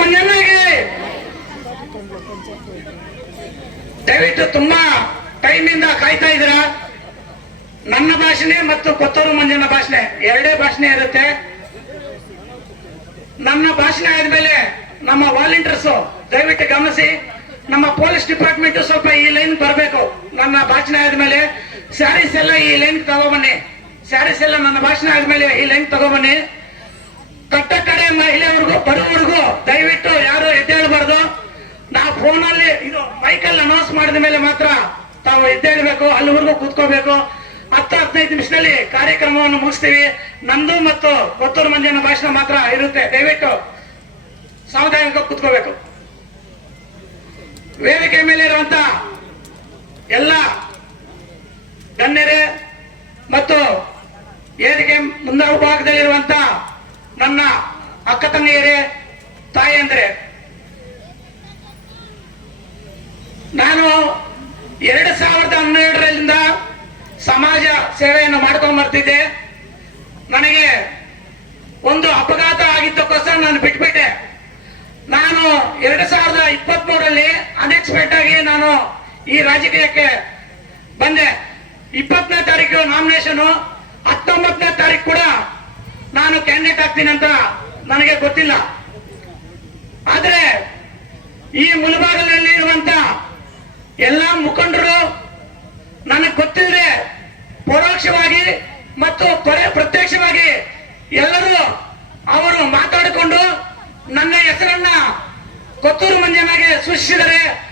ಮಂಜಣ್ಣಗೆ ದಯವಿಟ್ಟು ತುಂಬಾ ಟೈಮಿಂದ ಕಾಯ್ತಾ ಇದ್ದೀರಾ? ನನ್ನ ಭಾಷಣೆ ಮತ್ತು ಕೊತ್ತೂರು ಮಂಜನ ಭಾಷಣೆ, ಎರಡೇ ಭಾಷಣೆ ಇರುತ್ತೆ. ನನ್ನ ಭಾಷಣ ಆದ್ಮೇಲೆ ನಮ್ಮ ವಾಲಂಟಿಯರ್ಸ್ ದಯವಿಟ್ಟು ಗಮನಿಸಿ. ನಮ್ಮ ಪೊಲೀಸ್ ಡಿಪಾರ್ಟ್ಮೆಂಟ್ ಸ್ವಲ್ಪ ಈ ಲೈನ್ ಬರಬೇಕು. ನನ್ನ ಭಾಷಣ ಆದ್ಮೇಲೆ ಸ್ಯಾರೀಸ್ ಎಲ್ಲ ಈ ಲೈನ್ ತಗೊಬನ್ನಿ ಸ್ಯಾರೀಸ್ ಎಲ್ಲ ನನ್ನ ಭಾಷಣ ಆದ್ಮೇಲೆ ಈ ಲೈನ್ ತಗೊಬನ್ನಿ ಕಟ್ಟ ಕಡೆ ಮಹಿಳೆಯವ್ರಿಗೂ, ಬಡವರಿಗೂ ದಯವಿಟ್ಟು ಯಾರು ಎದ್ದೇಳಬಾರ್ದು. ನಾವು ಫೋನಲ್ಲಿ ಇದು ಮೈಕಲ್ ಅನೌನ್ಸ್ ಮಾಡಿದ ಮೇಲೆ ಮಾತ್ರ ತಾವು ಎದ್ದೇಳಬೇಕು, ಅಲ್ಲಿವರೆಗೂ ಕೂತ್ಕೋಬೇಕು. ಹತ್ತು ಹದಿನೈದು ನಿಮಿಷದಲ್ಲಿ ಕಾರ್ಯಕ್ರಮವನ್ನು ಮುಗಿಸ್ತೀವಿ. ನಂದು ಮತ್ತು ಕೊತ್ತೂರು ಮಂಜಿನ ಭಾಷಣ ಮಾತ್ರ ಇರುತ್ತೆ. ದಯವಿಟ್ಟು ಸಾವಧಾನಕ್ಕೆ ಕೂತ್ಕೋಬೇಕು. ವೇದಿಕೆ ಮೇಲೆ ಇರುವಂತ ಎಲ್ಲ ಗಣ್ಯರೇ ಮತ್ತು ವೇದಿಕೆ ಮುಂಭಾಗದಲ್ಲಿರುವಂತ ನನ್ನ ಅಕ್ಕ ತಂಗಿಯರೇ ತಾಯಿಯಂದ್ರೆ ನಾನು ಎರಡು ಸಾವಿರದ ಹನ್ನೆರಡರಿಂದ ಸಮಾಜ ಸೇವೆಯನ್ನು ಮಾಡ್ಕೊಂಡು ಬರ್ತಿದ್ದೆ. ನನಗೆ ಒಂದು ಅಪಘಾತ ಆಗಿದ್ದಕ್ಕೋಸ್ಕರ ನಾನು ಬಿಟ್ಬಿಟ್ಟೆ. ನಾನು ಎರಡು ಸಾವಿರದ ಇಪ್ಪತ್ತ್ ಮೂರಲ್ಲಿ ಅನ್ಎಕ್ಸ್ಪೆಕ್ಟ್ ಆಗಿ ನಾನು ಈ ರಾಜಕೀಯಕ್ಕೆ ಬಂದೆ. ಇಪ್ಪತ್ತನೇ ತಾರೀಕು ನಾಮಿನೇಷನ್ ಹತ್ತೊಂಬತ್ತನೇ ತಾರೀಕು ಕೂಡ ನಾನು ಕ್ಯಾಂಡಿಡೇಟ್ ಆಗ್ತೀನಿ ಅಂತ ನನಗೆ ಗೊತ್ತಿಲ್ಲ. ಆದರೆ ಈ ಮುಳಬಾಗಿಲಿನಲ್ಲಿ ಇರುವಂತ ಎಲ್ಲ ಮುಖಂಡರು ನನಗೆ ಗೊತ್ತಿಲ್ಲದೆ ಪರೋಕ್ಷವಾಗಿ ಮತ್ತು ಪರ- ಪ್ರತ್ಯಕ್ಷವಾಗಿ ಎಲ್ಲರೂ ಅವರು ಮಾತಾಡಿಕೊಂಡು ನನ್ನ ಹೆಸರನ್ನ ಕೊತ್ತೂರು ಮಂಜನಾಗೆ ಸೂಚಿಸಿದರೆ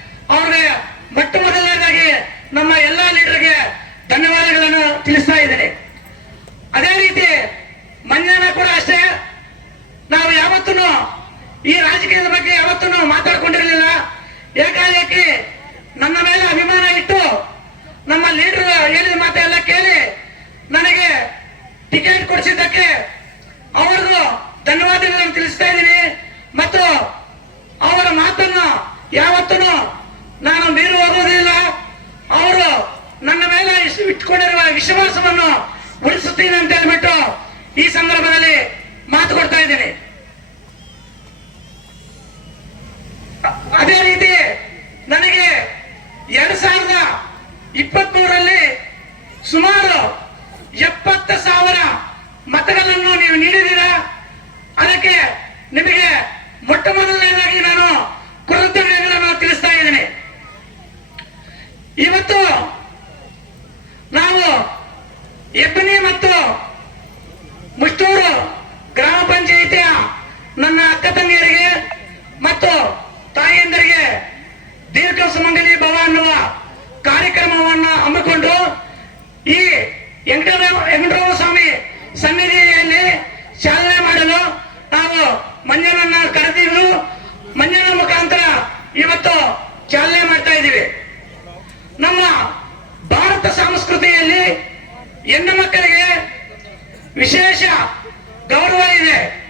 ವಿಶೇಷ ಗೌರವ ಇದೆ.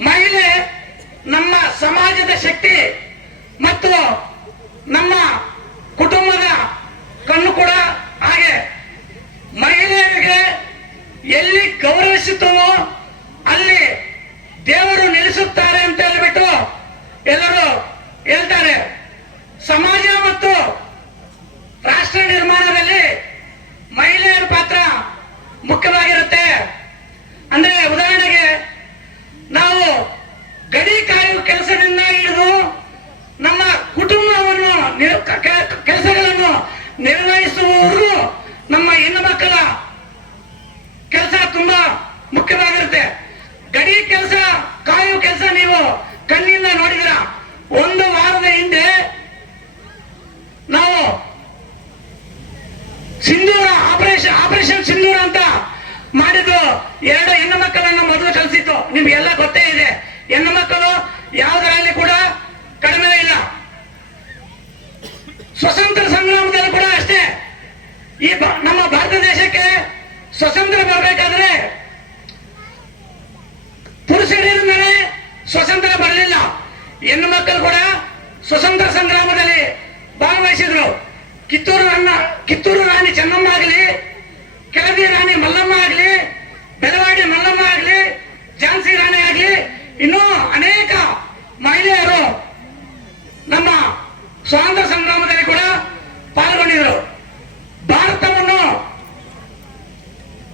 ಮಹಿಳೆ ನಮ್ಮ ಸಮಾಜದ ಶಕ್ತಿ ಮತ್ತು ನಮ್ಮ ಕುಟುಂಬದ ಕಣ್ಣು ಕೂಡ ಹಾಗೆ. ಮಹಿಳೆಯರಿಗೆ ಎಲ್ಲಿ ಗೌರವಿಸುತ್ತವೋ ಅಲ್ಲಿ ದೇವರು ನಿಲ್ಲಿಸುತ್ತಾರೆ ಅಂತ ಹೇಳ್ಬಿಟ್ಟು ಎಲ್ಲರೂ ಹೇಳ್ತಾರೆ. ಸಮಾಜ ಮತ್ತು ರಾಷ್ಟ್ರ ನಿರ್ಮಾಣದಲ್ಲಿ ಮಹಿಳೆಯರ ಪಾತ್ರ ಮುಖ್ಯವಾಗಿರುತ್ತೆ ಅಂದ್ರೆ ಉದಾಹರಣೆಗೆ ನಾವು ಗಡಿ ಕಾಯುವ ಕೆಲಸದಿಂದ ಹಿಡಿದು ನಮ್ಮ ಕುಟುಂಬವನ್ನು ನಿರ್- ಕ- ಕ- ಕೆಲಸಗಳನ್ನು ನಿರ್ವಹಿಸುವವರು ನಮ್ಮ ಹೆಣ್ಣು ಮಕ್ಕಳ ಕೆಲಸ ತುಂಬಾ ಮುಖ್ಯವಾಗಿರುತ್ತೆ. ಗಡಿ ಕೆಲಸ, ಕಾಯು ಕೆಲಸ ನೀವು ಕಣ್ಣಿಂದ ನೋಡಿದಿರ ಒಂದು ವಾರದ ಹಿಂದೆ ನಾವು ಸಿಂಧೂರ ಆಪರೇಷನ್ ಆಪರೇಷನ್ ಸಿಂಧೂರ ಅಂತ ಮಾಡಿದ್ದು ಎರಡು ಹೆಣ್ಣು ಮಕ್ಕಳನ್ನು ಮೊದಲು ಕಲಿಸಿತ್ತು ನಿಮ್ಗೆಲ್ಲ ಗೊತ್ತೇ ಇದೆ. ಹೆಣ್ಣು ಮಕ್ಕಳು ಯಾವುದರಲ್ಲಿ ಕೂಡ ಕಡಿಮೆ ಇಲ್ಲ ಸ್ವತಂತ್ರ ಸಂಗ್ರಾಮದಲ್ಲಿ ಕೂಡ ಅಷ್ಟೇ ಈ ಬ- ನಮ್ಮ ಭಾರತ ದೇಶಕ್ಕೆ ಸ್ವತಂತ್ರ ಬರಬೇಕಾದ್ರೆ ಪುರುಷರಿಂದಲೇ ಸ್ವತಂತ್ರ ಬರಲಿಲ್ಲ. ಹೆಣ್ಣು ಮಕ್ಕಳು ಕೂಡ ಸ್ವತಂತ್ರ ಸಂಗ್ರಾಮದಲ್ಲಿ ಭಾಗವಹಿಸಿದ್ರು. ಕಿತ್ತೂರು ಅಣ್ಣ ಕಿತ್ತೂರು ರಾಣಿ ಚೆನ್ನಮ್ಮ ಆಗಲಿ, ಕೆಳದಿ ರಾಣಿ ಮಲ್ಲಮ್ಮ ಆಗಲಿ ಬೆಳವಾಡಿ ಮಲ್ಲಮ್ಮ ಆಗಲಿ ಝಾನ್ಸಿ ರಾಣಿ ಆಗಲಿ ಇನ್ನೂ ಅನೇಕ ಮಹಿಳೆಯರು ನಮ್ಮ ಸ್ವಾತಂತ್ರ್ಯ ಸಂಗ್ರಾಮದಲ್ಲಿ ಕೂಡ ಪಾಲ್ಗೊಂಡಿದ್ರು ಭಾರತವನ್ನು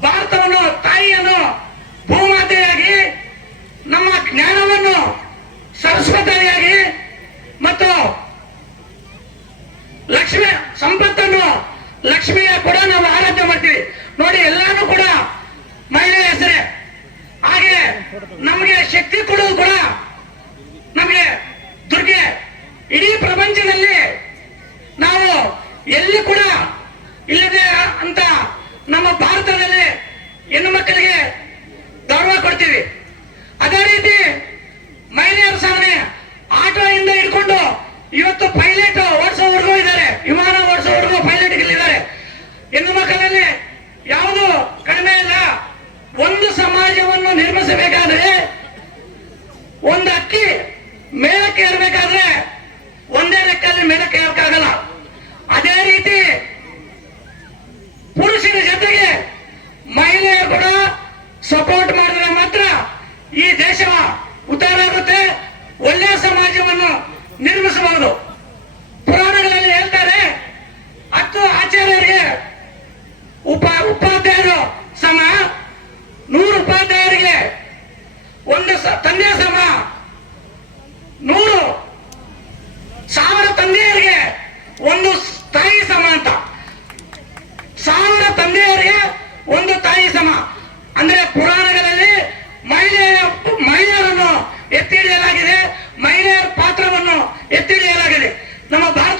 ಭಾರತವನ್ನು ತಾಯಿಯನ್ನು ಭೂಮಾತೆಯಾಗಿ ನಮ್ಮ ಜ್ಞಾನವನ್ನು ಸರಸ್ವತಿಯಾಗಿ ಮತ್ತು ಲಕ್ಷ್ಮಿ ಸಂಪತ್ತನ್ನು ಲಕ್ಷ್ಮಿಯ ಕೂಡ ನಾವು ಆರಾಧನೆ ಮಾಡ್ತೀವಿ. ನೋಡಿ, ಎಲ್ಲಾನು ಕೂಡ ಮಹಿಳೆ ಹೆಸರೇ. ಹಾಗೆ ನಮಗೆ ಶಕ್ತಿ ಕೊಡೋದು ಕೂಡ ಸಪೋರ್ಟ್ ಮಾಡಿದ್ರೆ ಮಾತ್ರ ಈ ದೇಶ ಉದ್ಧಾರ ಆಗುತ್ತೆ ಒಳ್ಳೆಯ ಸಮಾಜವನ್ನು ನಿರ್ಮಿಸಬಹುದು. ಪುರಾಣಗಳಲ್ಲಿ ಹೇಳ್ತಾರೆ, ಹತ್ತು ಆಚಾರ್ಯರಿಗೆ ಉಪ, ಉಪಾಧ್ಯಾಯರು ಸಮ, ನೂರು ಉಪಾಧ್ಯಾಯರಿಗೆ ಒಂದು ತಂದೆ ಸಮ, ನೂರು ಸಾವಿರ ತಂದೆಯರಿಗೆ ಒಂದು ತಾಯಿ ಸಮ ಅಂತ. ಸಾವಿರ ತಂದೆಯವರಿಗೆ ಒಂದು ತಾಯಿ ಸಮ. ಅಂದ್ರೆ ಪುರಾಣಗಳಲ್ಲಿ ಮಹಿಳೆಯ ಮಹಿಳೆಯರನ್ನು ಎತ್ತಿ ಹಿಡಿಯಲಾಗಿದೆ. ಮಹಿಳೆಯರ ಪಾತ್ರವನ್ನು ಎತ್ತಿ ಹಿಡಿಯಲಾಗಿದೆ. ನಮ್ಮ ಭಾರತ